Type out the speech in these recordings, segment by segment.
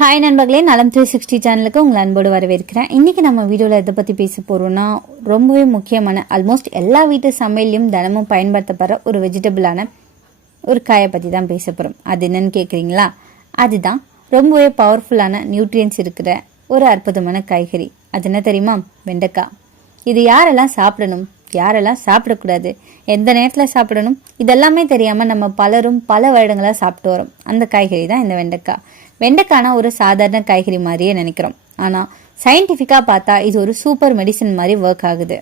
Hi நண்பர்களே. நலம் three sixty சேனலுக்கு உங்களை அன்போடு வரவேற்கிறேன். இன்றைக்கி நம்ம வீடியோவில் எதை பற்றி பேச போகிறோம்னா ரொம்பவே முக்கியமான ஆல்மோஸ்ட் எல்லா வீட்டு சமையலையும் தினமும் பயன்படுத்தப்படுற ஒரு வெஜிடபிளான ஒரு காயை பற்றி தான் பேச போகிறோம் அது என்னன்னு கேட்குறீங்களா அதுதான் ரொம்பவே பவர்ஃபுல்லான நியூட்ரியன்ஸ் இருக்கிற ஒரு அற்புதமான காய்கறி. அது என்ன தெரியுமா? வெண்டைக்காய். இது யாரெல்லாம் சாப்பிடணும்? யாரெல்லாம் சாப்பிடக்கூடாது? எந்த நேரத்தில் சாப்பிடணும்? இதெல்லாமே தெரியாமல் நம்ம பலரும் பல வருடங்களாக சாப்பிட்டு வரோம். அந்த காய்கறி தான் இந்த வெண்டைக்காய். வெண்டைக்கானா ஒரு சாதாரண காய்கறி மாதிரியே நினைக்கிறோம். ஆனால் சயின்டிஃபிக்காக பார்த்தா இது ஒரு சூப்பர் மெடிசன் மாதிரி ஒர்க் ஆகுது.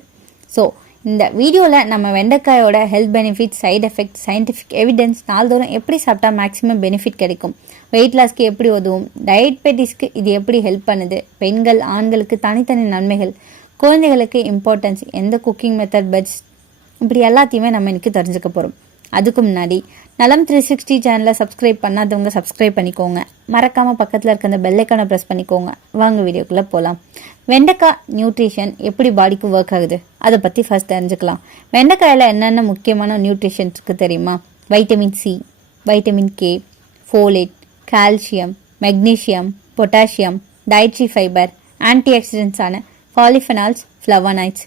ஸோ இந்த வீடியோவில் நம்ம வெண்டைக்காயோட health benefit side effect scientific evidence நாள்தோறும் எப்படி சாப்பிட்டா மேக்ஸிமம் பெனிஃபிட் கிடைக்கும்? வெயிட் லாஸ்க்கு எப்படி உதவும்? டயட்பெட்டிஸ்க்கு இது எப்படி ஹெல்ப் பண்ணுது? பெண்கள் ஆண்களுக்கு தனித்தனி நன்மைகள் குழந்தைகளுக்கு இம்பார்ட்டன்ஸ் எந்த குக்கிங் மெத்தட் பெட்ஸ் இப்படி எல்லாத்தையுமே நம்ம இன்றைக்கி தெரிஞ்சுக்க போகிறோம் அதுக்கு முன்னாடி நலம் த்ரீ சிக்ஸ்டி சேனலை சப்ஸ்கிரைப் பண்ணாதவங்க சப்ஸ்கிரைப் பண்ணிக்கோங்க. மறக்காமல் பக்கத்தில் இருக்க அந்த பெல்லைக்கானை ப்ரெஸ் பண்ணிக்கோங்க. வாங்க வீடியோக்குள்ளே போகலாம் வெண்டைக்காய் நியூட்ரிஷன் எப்படி பாடிக்கு ஒர்க் ஆகுது? அதை பற்றி ஃபஸ்ட் தெரிஞ்சுக்கலாம். வெண்டைக்காயில் என்னென்ன முக்கியமான நியூட்ரிஷன் இருக்குது தெரியுமா? Vitamin C vitamin K folate calcium magnesium potassium dietary fibre anti ஆக்சிடென்ட்ஸான polyphenols flavonoids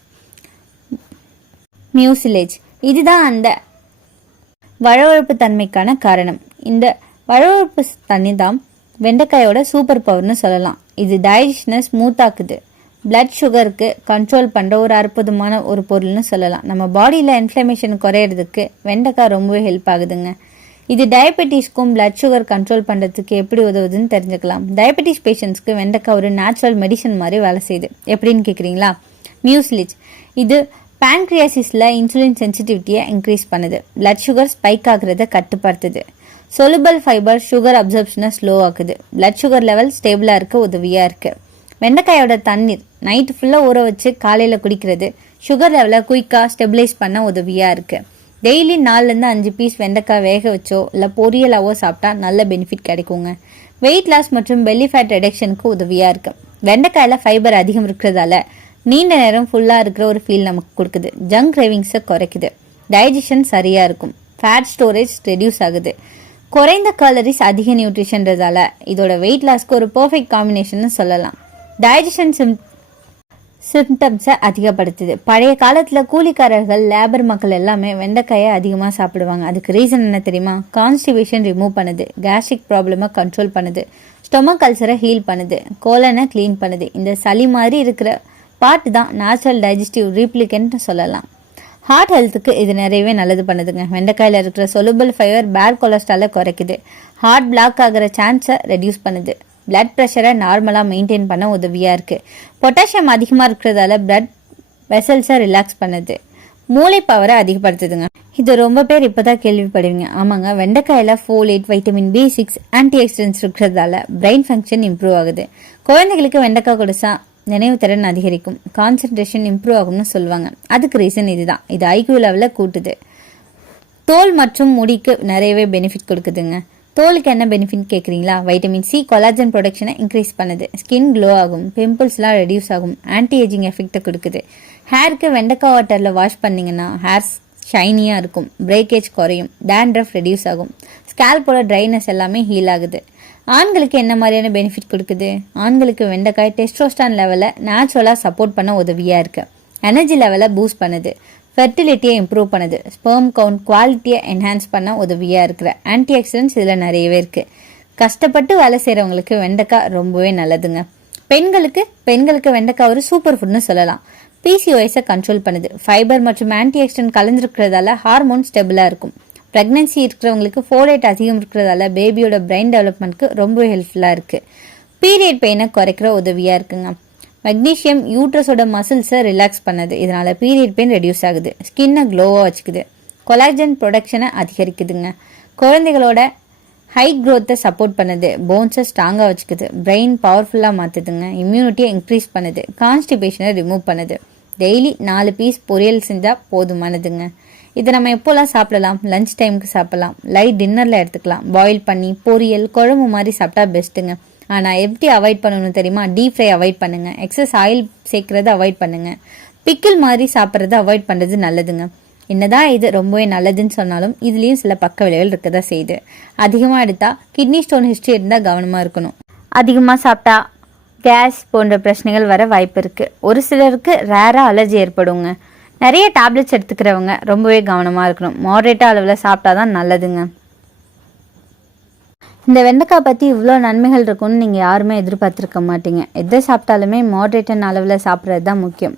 mucilage இதுதான் அந்த வழவழப்பு தன்மைக்கான காரணம். இந்த வழவழப்பு தண்ணி தான் வெண்டைக்காயோட சூப்பர் பவர்னு சொல்லலாம். இது டைஜஷனை ஸ்மூத்தாக்குது பிளட் சுகருக்கு கண்ட்ரோல் பண்ணுற ஒரு அற்புதமான ஒரு பொருள்னு சொல்லலாம். நம்ம பாடியில் இன்ஃப்ளமேஷன் குறையிறதுக்கு வெண்டைக்காய் ரொம்பவே ஹெல்ப் ஆகுதுங்க. இது டயபெட்டிஸ்க்கும் பிளட் சுகர் கண்ட்ரோல் பண்ணுறதுக்கு எப்படி உதவுதுன்னு தெரிஞ்சுக்கலாம். டயபெட்டிஸ் பேஷண்ட்ஸ்க்கு வெண்டைக்காய் ஒரு நேச்சுரல் மெடிசன் மாதிரி வேலை செய்யுது. எப்படின்னு கேட்குறீங்களா மியூஸ்லிச் இது பேன்க்ரியாசிஸில் இன்சுலின் சென்சிட்டிவிட்டியை இன்க்ரீஸ் பண்ணுது. பிளட் சுகர் ஸ்பைக் ஆகுறத கட்டுப்படுத்துது. சொலுபல் ஃபைபர் சுகர் அப்சர்ப்ஷனை ஸ்லோ ஆக்குது. பிளட் சுகர் லெவல் ஸ்டேபிளாக இருக்க உதவியாக இருக்குது வெண்டைக்காயோட தண்ணீர் நைட்டு ஃபுல்லாக ஊற வச்சு காலையில் குடிக்கிறது சுகர் லெவலை குயிக்காக ஸ்டெபிளைஸ் பண்ண உதவியாக இருக்குது டெய்லி நாலுலேருந்து அஞ்சு பீஸ் வெண்டைக்காய் வேக வச்சோ இல்லை பொரியலாவோ சாப்பிட்டா நல்ல பெனிஃபிட் கிடைக்குங்க. வெயிட் லாஸ் மற்றும் பெல்லி ஃபேட் ரெடக்ஷனுக்கு உதவியாக இருக்குது வெண்டைக்காயில் ஃபைபர் அதிகம் இருக்கிறதால நீண்ட நேரம் ஃபுல்லாக இருக்கிற ஒரு ஃபீல் நமக்கு கொடுக்குது. ஜங்க் கிரேவிங்ஸை குறைக்குது. டைஜஷன் சரியாக இருக்கும். ஃபேட் ஸ்டோரேஜ் ரெடியூஸ் ஆகுது. குறைந்த கலரிஸ் அதிக நியூட்ரிஷன்றதால இதோட வெயிட் லாஸ்க்கு ஒரு பர்ஃபெக்ட் காம்பினேஷன் சொல்லலாம். டைஜஷன் சிம் சிம்டம்ஸை அதிகப்படுத்துது. பழைய காலத்தில் கூலிக்காரர்கள் லேபர் மக்கள் எல்லாமே வெண்டைக்காயை அதிகமாக சாப்பிடுவாங்க. அதுக்கு ரீசன் என்ன தெரியுமா? கான்ஸ்டிபேஷன் ரிமூவ் பண்ணுது. கேஸ்ட்ரிக் ப்ராப்ளமை கண்ட்ரோல் பண்ணுது. ஸ்டொமக் கல்சரை ஹீல் பண்ணுது. கோலனை க்ளீன் பண்ணுது. இந்த சளி மாதிரி இருக்கிற பாட்டு தான் நேச்சுரல் டைஜஸ்டிவ் ரீப்ளிகன்ட் சொல்லலாம். ஹார்ட் ஹெல்த்துக்கு இது நிறையவே நல்லது பண்ணுதுங்க. வெண்டைக்காயில் இருக்கிற சொலுபல் ஃபைபர் பேட் கொலஸ்ட்ராலை குறைக்குது. ஹார்ட் பிளாக் ஆகிற சான்ஸை ரெடியூஸ் பண்ணுது. பிளட் ப்ரெஷரை நார்மலாக மெயின்டைன் பண்ண உதவியாக இருக்குது பொட்டாசியம் அதிகமாக இருக்கிறதால பிளட் வெசல்ஸை ரிலாக்ஸ் பண்ணுது. மூளை பவரை அதிகப்படுத்துதுங்க. இது ரொம்ப பேர் இப்போ தான் கேள்விப்படுவீங்க. ஆமாங்க வெண்டைக்காயில் folate vitamin B six anti oxidants இருக்கிறதால பிரெயின் ஃபங்க்ஷன் இம்ப்ரூவ் ஆகுது. குழந்தைகளுக்கு வெண்டைக்காய் கொடுத்தா நினைவு திறன் அதிகரிக்கும். கான்சென்ட்ரேஷன் இம்ப்ரூவ் ஆகும்னு சொல்லுவாங்க. அதுக்கு ரீசன் இதுதான். இது ஐக்யூ லெவலில் கூட்டுது. தோல் மற்றும் முடிக்கு நிறையவே பெனிஃபிட் கொடுக்குதுங்க. தோலுக்கு என்ன பெனிஃபிட் கேட்குறீங்களா வைட்டமின் சி கொலாஜன் ப்ரொடக்ஷனை இன்க்ரீஸ் பண்ணுது. ஸ்கின் க்ளோ ஆகும். பிம்பிள்ஸ்லாம் ரெடியூஸ் ஆகும். ஆன்டி ஏஜிங் எஃபெக்ட்டை கொடுக்குது. ஹேருக்கு வெண்டைக்காய் வாட்டரில் வாஷ் பண்ணிங்கன்னா ஹேர்ஸ் ஷைனியாக இருக்கும். பிரேக்கேஜ் குறையும். டேண்ட்ரஃப் ரெடியூஸ் ஆகும். ஸ்கேல்போட ட்ரைனஸ் எல்லாமே ஹீல் ஆகுது. ஆண்களுக்கு என்ன மாதிரியான பெனிஃபிட் கொடுக்குது? ஆண்களுக்கு வெண்டைக்காய் டெஸ்ட்ரோஸ்டான் லெவலை நேச்சுரலாக சப்போர்ட் பண்ண உதவியாக இருக்குது எனர்ஜி லெவலை பூஸ்ட் பண்ணுது. ஃபெர்டிலிட்டியை இம்ப்ரூவ் பண்ணுது. ஸ்பெர்ம் கவுண்ட் குவாலிட்டியை என்ஹான்ஸ் பண்ண உதவியாக இருக்கிற ஆன்டி ஆக்சிடென்ட்ஸ் இதில் நிறையவே இருக்குது கஷ்டப்பட்டு வேலை செய்கிறவங்களுக்கு வெண்டைக்காய் ரொம்பவே நல்லதுங்க. பெண்களுக்கு பெண்களுக்கு வெண்டைக்காய் ஒரு சூப்பர் ஃபுட்னு சொல்லலாம். பிசிஓஎஸை கண்ட்ரோல் பண்ணுது. ஃபைபர் மற்றும் ஆன்டி ஆக்சிடென்ட் கலந்துருக்கிறதால ஹார்மோன் ஸ்டெபிளாக இருக்கும். ப்ரெக்னன்சி இருக்கிறவங்களுக்கு ஃபோலேட் அதிகம் இருக்கிறதால பேபியோட பிரெயின் டெவலப்மெண்ட்க்கு ரொம்ப ஹெல்ப்ஃபுல்லாக இருக்குது பீரியட் பெயினை குறைக்கிற உதவியாக இருக்குங்க. மெக்னீஷியம் யூட்ரஸோட மசில்ஸை ரிலாக்ஸ் பண்ணுது. இதனால் பீரியட் பெயின் ரெடியூஸ் ஆகுது. ஸ்கின்னை க்ளோவாக வச்சுக்குது. கொலாஜன் ப்ரொடக்ஷனை அதிகரிக்குதுங்க. குழந்தைகளோட ஹை க்ரோத்தை சப்போர்ட் பண்ணுது. போன்ஸை ஸ்ட்ராங்காக வச்சுக்குது. பிரெயின் பவர்ஃபுல்லாக மாற்றுதுங்க இம்யூனிட்டியை இன்க்ரீஸ் பண்ணுது. கான்ஸ்டிபேஷனை ரிமூவ் பண்ணுது. டெய்லி நாலு பீஸ் பொரியல் செஞ்சால் போதுமானதுங்க. இதை நம்ம எப்போல்லாம் சாப்பிடலாம்? லஞ்ச் டைமுக்கு சாப்பிடலாம். லைட் டின்னரில் எடுத்துக்கலாம். பாயில் பண்ணி பொரியல் குழம்பு மாதிரி சாப்பிட்டா பெஸ்ட்டுங்க ஆனால் எப்படி அவாய்ட் பண்ணணும் தெரியுமா? டீப் ஃப்ரை அவாய்ட் பண்ணுங்கள் எக்ஸஸ் ஆயில் சேர்க்குறத அவாய்ட் பண்ணுங்கள் பிக்கிள் மாதிரி சாப்பிட்றத அவாய்ட் பண்ணுறது நல்லதுங்க. என்னதான் இது ரொம்பவே நல்லதுன்னு சொன்னாலும் இதுலேயும் சில பக்க விளைவுகள் இருக்க தான் செய்யுது. அதிகமாக எடுத்தால் கிட்னி ஸ்டோன் ஹிஸ்ட்ரி இருந்தால் கவனமாக இருக்கணும். அதிகமாக சாப்பிட்டா கேஸ் போன்ற பிரச்சனைகள் வர வாய்ப்பு இருக்குது ஒரு சிலருக்கு ரேராக அலர்ஜி ஏற்படுங்க. நிறைய டேப்லெட்ஸ் எடுத்துக்கிறவங்க ரொம்பவே கவனமாக இருக்கணும். மாடரேட்டாக அளவில் சாப்பிட்டா தான் நல்லதுங்க. இந்த வெண்டைக்காய் பற்றி இவ்வளோ நன்மைகள் இருக்கும்னு நீங்கள் யாருமே எதிர்பார்த்துருக்க மாட்டீங்க. எதை சாப்பிட்டாலுமே மாடரேட்டன் அளவில் சாப்பிட்றது தான் முக்கியம்.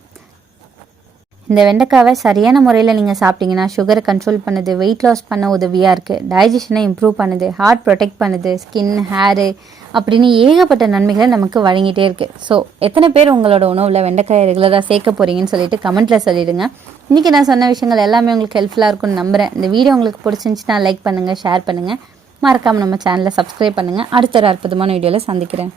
இந்த வெண்டைக்காவை சரியான முறையில் நீங்கள் சாப்பிட்டீங்கன்னா சுகரை கண்ட்ரோல் பண்ணுது வெயிட் லாஸ் பண்ண உதவியாக இருக்குது டைஜஷனை இம்ப்ரூவ் பண்ணுது ஹார்ட் ப்ரொடெக்ட் பண்ணுது ஸ்கின் ஹேரு அப்படின்னு ஏகப்பட்ட நன்மைகளை நமக்கு வழங்கிட்டே இருக்குது ஸோ எத்தனை பேர் உங்களோட உணவில் வெண்டைக்காயை ரெகுலராக சேர்க்க போகிறீங்கன்னு சொல்லிட்டு கமெண்ட்டில் சொல்லிடுங்க. இன்றைக்கி நான் சொன்ன விஷயங்கள் எல்லாமே உங்களுக்கு ஹெல்ப்ஃபுல்லாக இருக்கும்னு நம்புகிறேன் இந்த வீடியோ உங்களுக்கு பிடிச்சிருந்துச்சுன்னா லைக் பண்ணுங்கள் ஷேர் பண்ணுங்கள் மறக்காமல் நம்ம சேனலை சப்ஸ்கிரைப் பண்ணுங்கள் அடுத்த ஒரு அற்புதமான வீடியோவில் சந்திக்கிறேன்.